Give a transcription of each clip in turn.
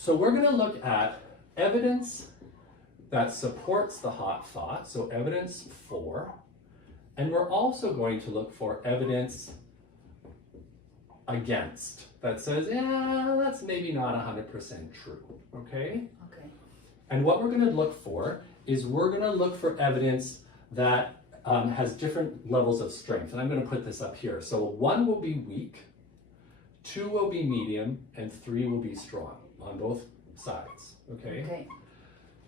So we're going to look at evidence that supports the hot thought, so evidence for, and we're also going to look for evidence against that says, yeah, that's maybe not 100% true, okay? Okay. And what we're going to look for is we're going to look for evidence that has different levels of strength, and I'm going to put this up here. So 1 will be weak, 2 will be medium, and 3 will be strong on both sides, okay? Okay.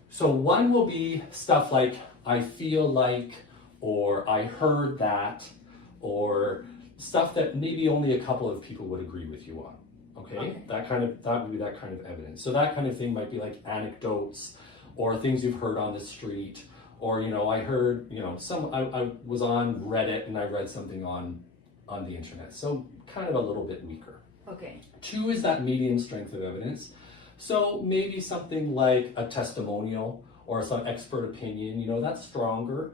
So 1 will be stuff like, I feel like, or I heard that, or stuff that maybe only a couple of people would agree with you on, okay? That would be that kind of evidence. So that kind of thing might be like anecdotes, or things you've heard on the street, or, you know, I heard, you know, I was on Reddit and I read something on the internet. So kind of a little bit weaker. Okay. 2 is that medium strength of evidence. So maybe something like a testimonial or some expert opinion, you know, that's stronger.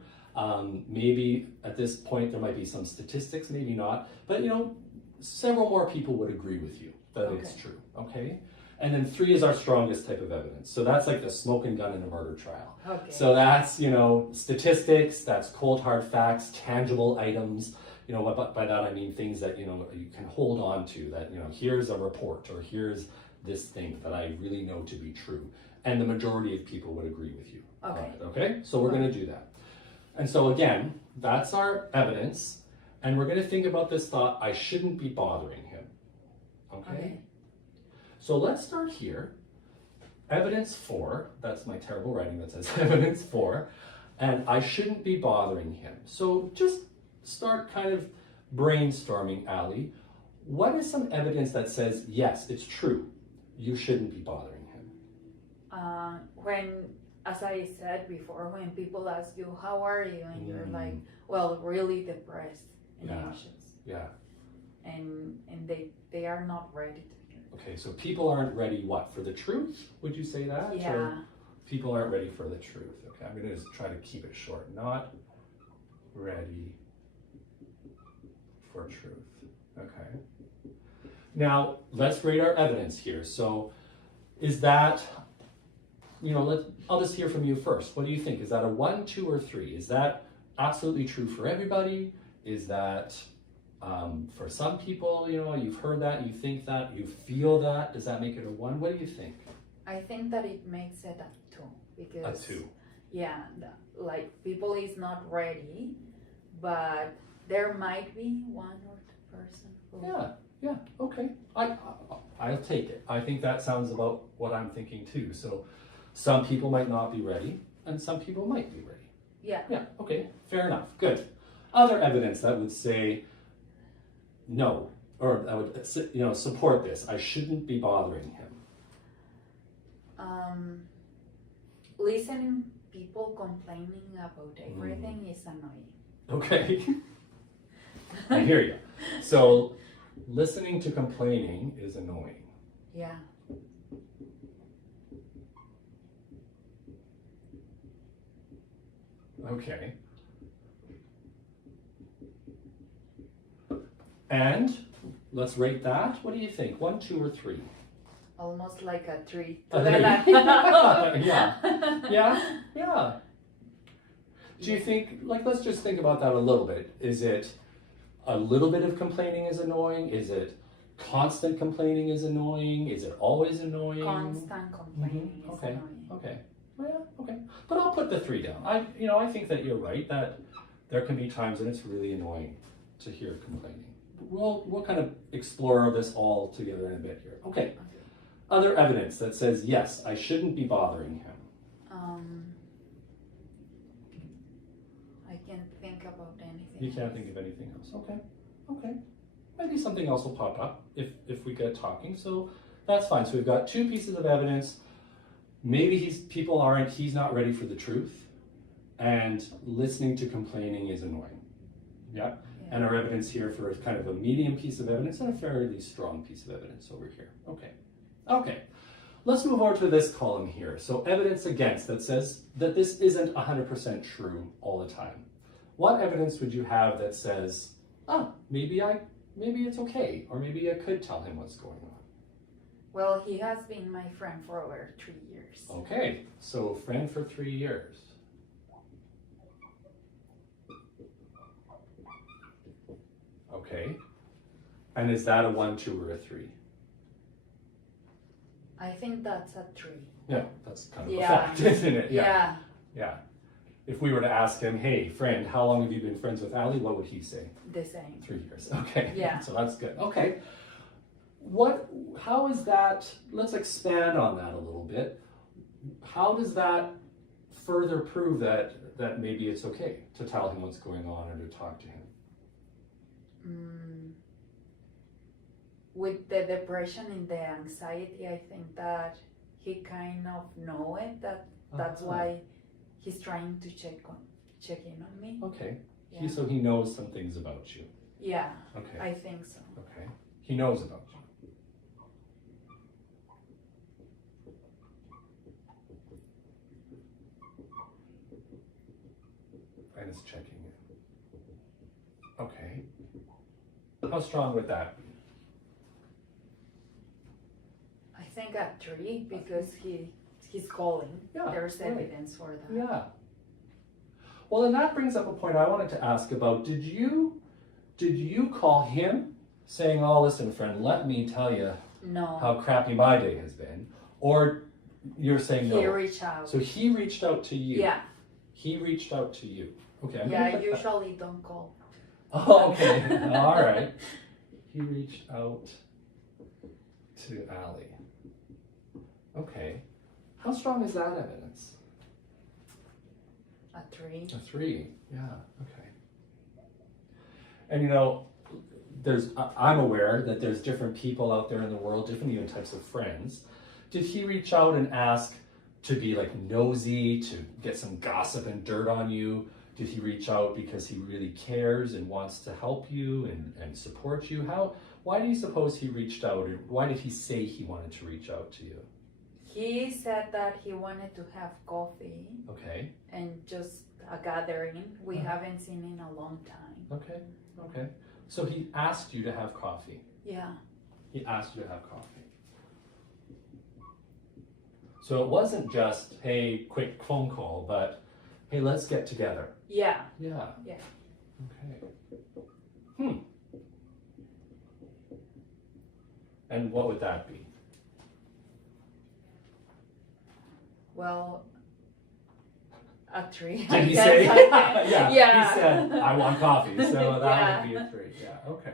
Maybe at this point there might be some statistics, maybe not, but, you know, several more people would agree with you that it's true, okay? And then 3 is our strongest type of evidence. So that's like the smoking gun in a murder trial. Okay. So that's, you know, statistics, that's cold hard facts, tangible items. You know, by that I mean things that, you know, you can hold on to, that, you know, here's a report or here's this thing that I really know to be true. And the majority of people would agree with you. Okay. Okay? So we're going to do that. And so again, that's our evidence. And we're going to think about this thought, I shouldn't be bothering him. Okay? So let's start here. Evidence for, that's my terrible writing that says evidence for, and I shouldn't be bothering him. So just start kind of brainstorming, Ali. What is some evidence that says, yes, it's true, you shouldn't be bothering him? When, as I said before, when people ask you, how are you? And you're like, well, really depressed and anxious. Yeah. And they are not ready to hear it. Okay, so people aren't ready, what, for the truth? Would you say that? Yeah. Or people aren't ready for the truth. Okay, I'm going to just try to keep it short. Not ready for truth. Okay. Now, let's rate our evidence here. So, is that, you know, I'll just hear from you first. What do you think? Is that a 1, 2, or 3? Is that absolutely true for everybody? Is that for some people, you know, you've heard that, you think that, you feel that? Does that make it a 1? What do you think? I think that it makes it a 2. Because, a 2. Yeah, like people is not ready, but there might be 1 or 2 person who... Yeah, okay. I'll take it. I think that sounds about what I'm thinking too. So some people might not be ready, and some people might be ready. Yeah. Yeah, okay, fair enough, good. Other evidence that would say no, or I would, you know, support this. I shouldn't be bothering him. Listening people complaining about everything is annoying. Okay. I hear you. So listening to complaining is annoying. Yeah. Okay. And let's rate that. What do you think? 1, 2, or 3? Almost like a 3. Yeah. Do you think, like, let's just think about that a little bit. Is it a little bit of complaining is annoying? Is it constant complaining is annoying? Is it always annoying? Constant complaining is annoying. Okay. Well, okay. But I'll put the 3 down. I think that you're right, that there can be times when it's really annoying to hear complaining. We'll kind of explore this all together in a bit here. Okay. Other evidence that says, yes, I shouldn't be bothering him. I can't think about anything. You can't think of anything else. Okay. Maybe something else will pop up if we get talking. So that's fine. So we've got 2 pieces of evidence. Maybe he's not ready for the truth, and listening to complaining is annoying. Yeah. And our evidence here for kind of a medium piece of evidence and a fairly strong piece of evidence over here. Okay. Let's move over to this column here. So evidence against, that says that this isn't 100% true all the time. What evidence would you have that says, maybe it's okay, or maybe I could tell him what's going on? Well, he has been my friend for over 3 years. Okay, so friend for 3 years. Okay. And is that a 1, 2, or a 3? I think that's a 3. Yeah, that's kind of a Yeah. fact, isn't it? Yeah. Yeah. If we were to ask him, hey, friend, how long have you been friends with Ali? What would he say? The same. 3 years. Okay. Yeah. So that's good. Okay. How is that? Let's expand on that a little bit. How does that further prove that maybe it's okay to tell him what's going on and to talk to him? With the depression and the anxiety, I think that he kind of know it. That's why he's trying to check in on me. Okay. Yeah. So he knows some things about you. Yeah. Okay. I think so. Okay. He knows about you. And is checking in. Okay. How strong would that be? I think at 3 because he's calling. Yeah, There's right. evidence for that. Yeah. Well, and that brings up a point I wanted to ask about. Did you call him saying, "Oh, listen, friend, let me tell you No. how crappy my day has been," or you're saying no? He reached out. So he reached out to you. Yeah. He reached out to you. Okay. Yeah, I usually don't call. Oh, okay. All right. He reached out to Ali. Okay. How strong is that evidence? A 3. A 3. Yeah. Okay. And I'm aware that there's different people out there in the world, different even types of friends. Did he reach out and ask to be like nosy, to get some gossip and dirt on you? Did he reach out because he really cares and wants to help you and support you? Why do you suppose he reached out, or why did he say he wanted to reach out to you? He said that he wanted to have coffee. Okay. And just a gathering. We haven't seen in a long time. Okay. Okay. So he asked you to have coffee. Yeah. He asked you to have coffee. So it wasn't just, hey, quick phone call, but hey, let's get together. Yeah. Yeah. Yeah. Okay. And what would that be? Well, a 3. Did he I say? guess. Yeah. Yeah. He said, I want coffee. So that Yeah. would be a 3. Yeah. Okay.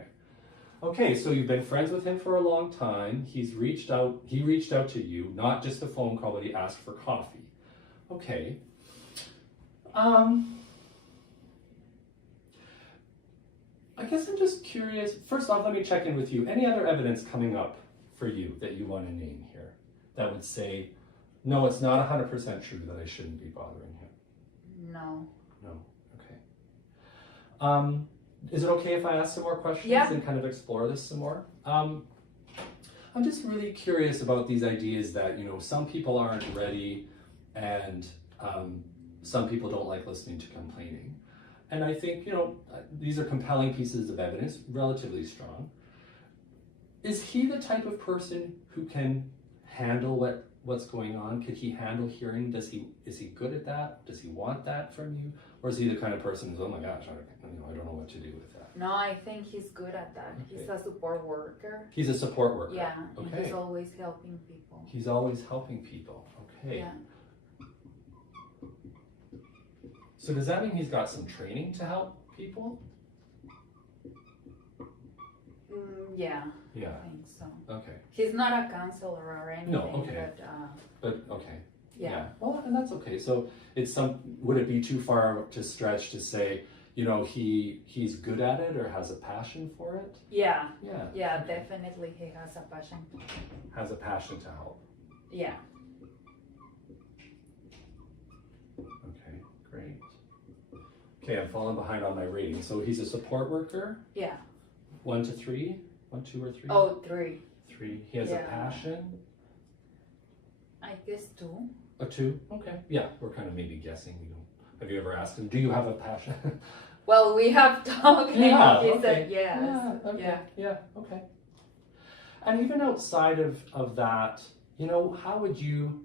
Okay. So you've been friends with him for a long time. He reached out to you, not just a phone call, but he asked for coffee. Okay. I guess I'm just curious. First off, let me check in with you. Any other evidence coming up for you that you want to name here that would say, no, it's not 100% true that I shouldn't be bothering him? No. No. Okay. Is it okay if I ask some more questions and kind of explore this some more? I'm just really curious about these ideas that, some people aren't ready and some people don't like listening to complaining. And I think, these are compelling pieces of evidence, relatively strong. Is he the type of person who can handle what's going on? Could he handle hearing? Is he good at that? Does he want that from you? Or is he the kind of person who's, oh my gosh, I don't know what to do with that? No, I think he's good at that. Okay. He's a support worker. He's a support worker. Yeah, and Okay. he's always helping people. He's always helping people. Okay. Yeah. So does that mean he's got some training to help people? Yeah. Yeah. I think so. Okay. He's not a counselor or anything. No, okay. But, But okay. yeah. Well, and that's okay. So would it be too far to stretch to say, he's good at it or has a passion for it? Yeah. Yeah. Yeah, definitely he has a passion. Has a passion to help. Yeah. Okay, great. Okay, I'm falling behind on my rating. So he's a support worker? Yeah. 1 to 3? 1, 2, or 3? Oh, 3. 3. He has a passion? I guess 2. A 2? Okay. Yeah, we're kind of maybe guessing. Have you ever asked him, do you have a passion? Well, we have talked. Yeah, He okay. said yes. Yeah, okay. Yeah. Yeah, okay. And even outside of that, you know, how would you,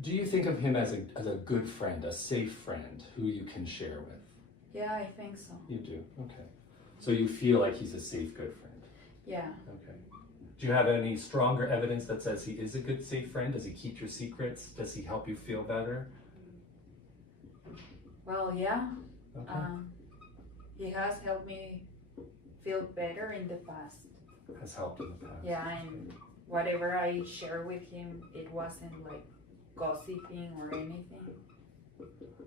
do you think of him as a good friend, a safe friend who you can share with? Yeah, I think so. You do, okay. So you feel like he's a safe, good friend? Yeah. Okay. Do you have any stronger evidence that says he is a good, safe friend? Does he keep your secrets? Does he help you feel better? Well, yeah. Okay. He has helped me feel better in the past. Has helped in the past. Yeah, and whatever I share with him, it wasn't like gossiping or anything.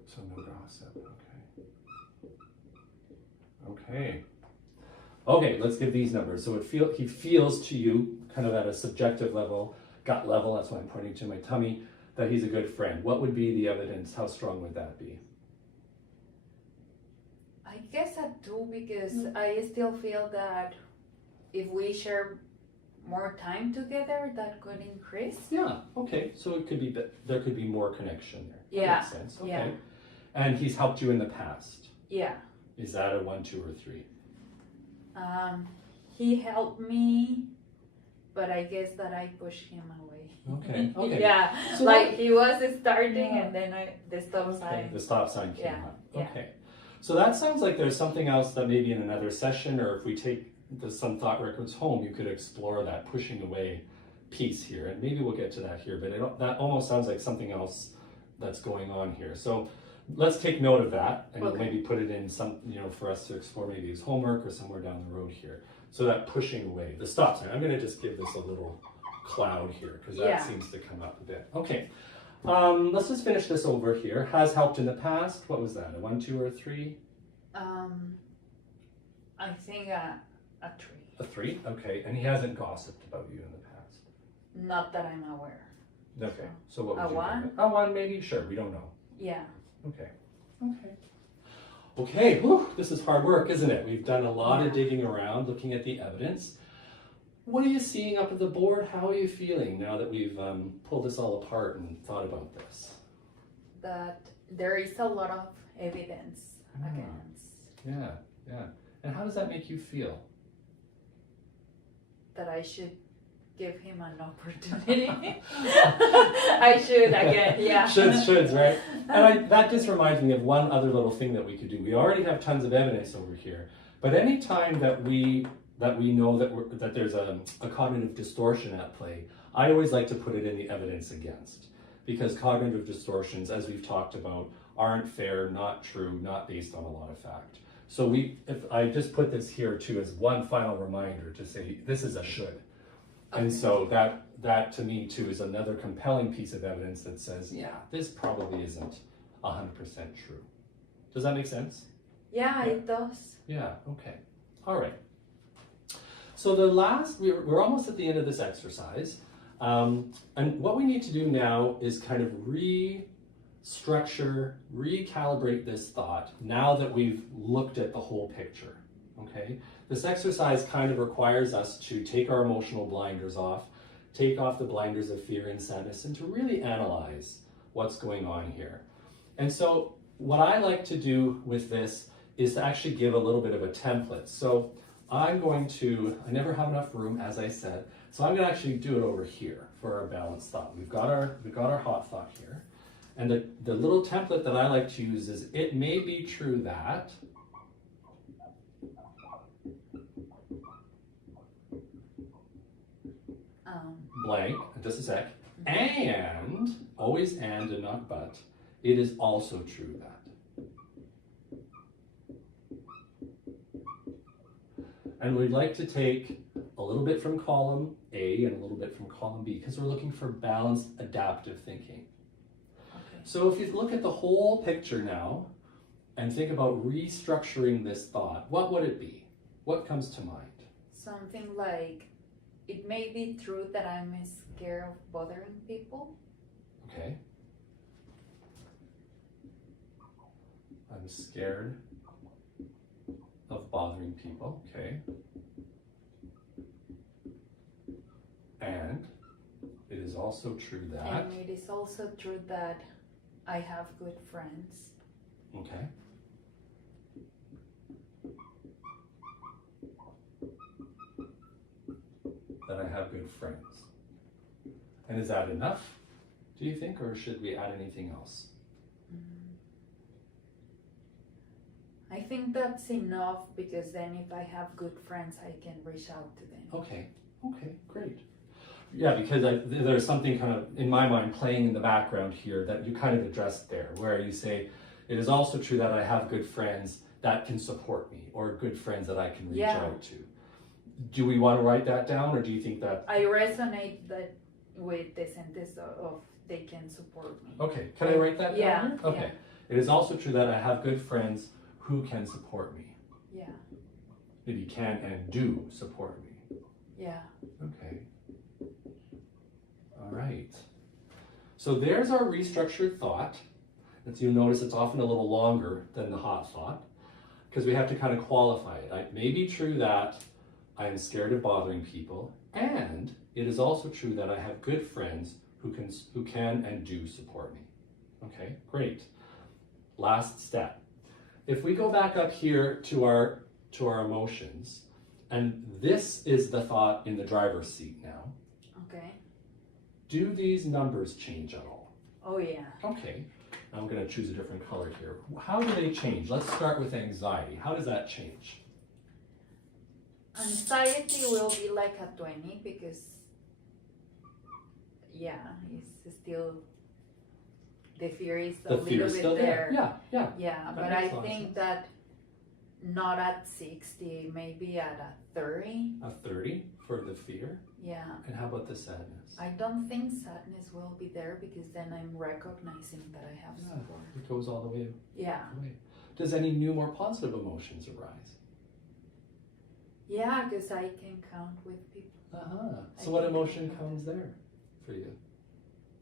So no gossip, okay. Okay. Okay, let's give these numbers. So he feels to you, kind of at a subjective level, gut level, that's why I'm pointing to my tummy, that he's a good friend. What would be the evidence? How strong would that be? I guess I do, because I still feel that if we share more time together, that could increase. Yeah, okay. So it could be that there could be more connection there. That Yeah. makes sense. Okay. Yeah. And he's helped you in the past. Yeah. Is that a 1, 2, or 3? He helped me, but I guess that I pushed him away. Okay. Okay. Yeah, So like he was starting, Yeah. and then the stop Okay. sign. The stop sign came Yeah, up. yeah. Okay. So that sounds like there's something else that maybe in another session, or if we take some thought records home, you could explore that pushing away piece here. And maybe we'll get to that here, but that almost sounds like something else that's going on here. So let's take note of that and Okay. maybe put it in some, you know, for us to explore maybe as homework or somewhere down the road here. So that pushing away, the stop sign. I'm going to just give this a little cloud here because that Yeah. seems to come up a bit. Okay. Let's just finish this over here. Has helped in the past. What was that? A 1, 2, or 3? I think a 3. A 3? Okay. And he hasn't gossiped about you in the past. Not that I'm aware. Okay. So what would A you 1? give it? A 1 maybe? Sure. We don't know. Yeah. Okay. Okay. Okay. Whew, this is hard work, isn't it? We've done a lot of digging around, looking at the evidence. What are you seeing up at the board? How are you feeling now that we've pulled this all apart and thought about this? That there is a lot of evidence against. Yeah, yeah. And how does that make you feel? That I should give him an opportunity. I should again, yeah. Shoulds, right? And that just reminds me of one other little thing that we could do. We already have tons of evidence over here, but any time that we know that there's a cognitive distortion at play, I always like to put it in the evidence against, because cognitive distortions, as we've talked about, aren't fair, not true, not based on a lot of fact. So if I just put this here too as one final reminder to say this is a should. And so that to me too is another compelling piece of evidence that says, yeah, this probably isn't 100% true. Does that make sense? Yeah, it does. Yeah, okay. All right. So we're almost at the end of this exercise. And what we need to do now is kind of restructure, recalibrate this thought now that we've looked at the whole picture, okay? This exercise kind of requires us to take our emotional blinders off, take off the blinders of fear and sadness, and to really analyze what's going on here. And so what I like to do with this is to actually give a little bit of a template. So I never have enough room, as I said, so I'm gonna actually do it over here for our balanced thought. We've got our hot thought here. And the little template that I like to use is, it may be true that blank, just a sec, and, always and not but, it is also true that. And we'd like to take a little bit from column A and a little bit from column B, because we're looking for balanced adaptive thinking. Okay. So if you look at the whole picture now and think about restructuring this thought, what would it be? What comes to mind? Something like, it may be true that I'm scared of bothering people. Okay. I'm scared of bothering people. Okay. And it is also true that. And it is also true that I have good friends. Okay. that I have good friends. And is that enough, do you think, or should we add anything else? I think that's enough, because then if I have good friends, I can reach out to them. Okay, great. Yeah, because there's something kind of, in my mind, playing in the background here that you kind of addressed there, where you say, it is also true that I have good friends that can support me, or good friends that I can reach out to. Do we want to write that down, or do you think that... I resonate with the sentence of they can support me. Okay, can I write that down? Yeah. Here? Okay. It is also true that I have good friends who can support me. Yeah. Maybe can and do support me. Yeah. Okay. All right. So there's our restructured thought. As you notice, it's often a little longer than the hot thought, because we have to kind of qualify it. It may be true that I am scared of bothering people, and it is also true that I have good friends who can and do support me. Okay, great. Last step. If we go back up here to our emotions, and this is the thought in the driver's seat now. Okay. Do these numbers change at all? Oh yeah. Okay. I'm going to choose a different color here. How do they change? Let's start with anxiety. How does that change? Anxiety will be like a 20, because it's still, the fear is a little bit there. Yeah. Yeah, but I think that not at 60, maybe at a 30. A 30 for the fear? Yeah. And how about the sadness? I don't think sadness will be there, because then I'm recognizing that I have support. It goes all the way Yeah. away. Does any new, more positive emotions arise? Yeah, because I can count with people. So what emotion comes there for you?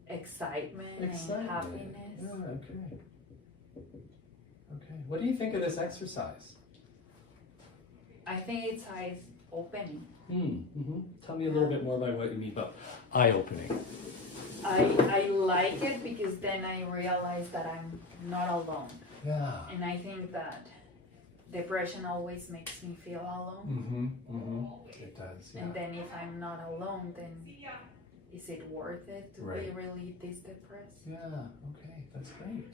Excitement and happiness. Yeah, okay. Okay. What do you think of this exercise? I think it's eye-opening. Tell me a little bit more about what you mean by eye-opening. I like it, because then I realize that I'm not alone. Yeah. And I think that depression always makes me feel alone. It does, yeah. And then if I'm not alone, then is it worth it to be really this depressed? Yeah, okay, that's great.